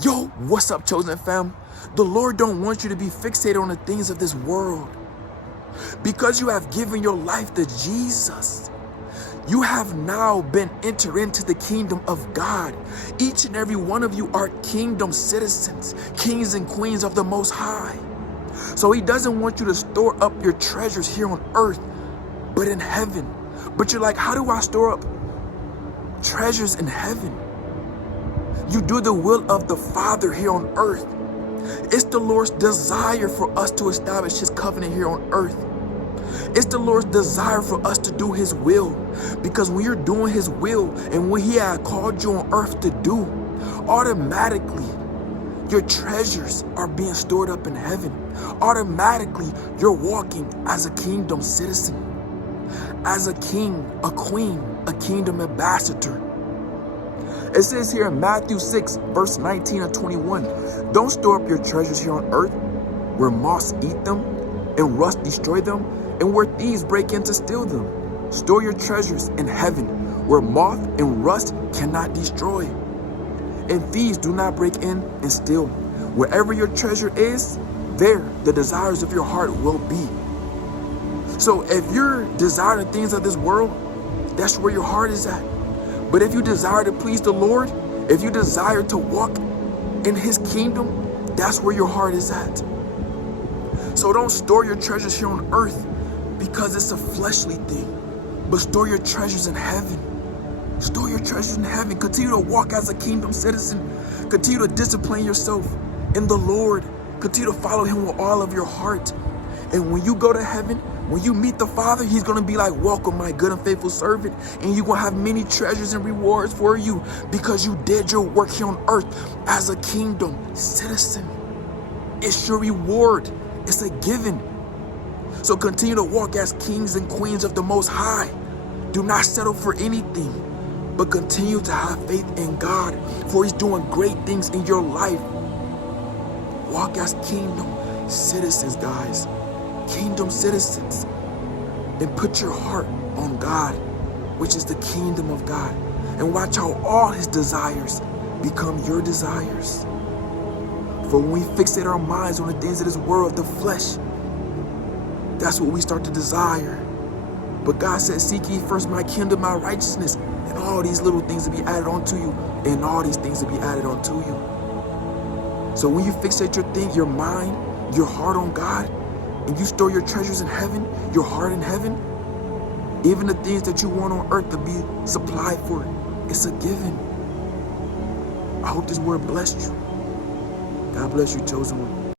Yo, what's up, chosen fam? The Lord don't want you to be fixated on the things of this world. Because you have given your life to Jesus, you have now been entered into the kingdom of God. Each and every one of you are kingdom citizens, kings and queens of the Most High. So he doesn't want you to store up your treasures here on earth, but in heaven. But you're like, how do I store up treasures in heaven? You do the will of the Father here on earth. It's the Lord's desire for us to establish his covenant here on earth. It's the Lord's desire for us to do his will. Because when you're doing his will and what he had called you on earth to do, automatically your treasures are being stored up in heaven. Automatically you're walking as a kingdom citizen, as a king, a queen, a kingdom ambassador. It says here in Matthew 6, verse 19 and 21, don't store up your treasures here on earth, where moths eat them and rust destroy them, and where thieves break in to steal them. Store your treasures in heaven, where moth and rust cannot destroy, and thieves do not break in and steal. Wherever your treasure is, there the desires of your heart will be. So if you're desiring things of this world, that's where your heart is at. But if you desire to please the Lord, if you desire to walk in his kingdom, that's where your heart is at. So don't store your treasures here on earth because it's a fleshly thing, but store your treasures in heaven. Store your treasures in heaven. Continue to walk as a kingdom citizen. Continue to discipline yourself in the Lord. Continue to follow him with all of your heart. And when you go to heaven, when you meet the Father, he's going to be like, welcome, my good and faithful servant. And you're going to have many treasures and rewards for you because you did your work here on earth as a kingdom citizen. It's your reward. It's a given. So continue to walk as kings and queens of the Most High. Do not settle for anything, but continue to have faith in God, for he's doing great things in your life. Walk as kingdom citizens, guys. Kingdom citizens. And put your heart on God, which is the kingdom of God. And watch how all his desires become your desires. For when we fixate our minds on the things of this world, the flesh, that's what we start to desire. But God said, seek ye first my kingdom, my righteousness, and all these little things will be added onto you, and all these things will be added onto you. So when you fixate your mind, your heart on God, and you store your treasures in heaven, your heart in heaven, even the things that you want on earth to be supplied for, it's a given. I hope this word blessed you. God bless you, chosen one.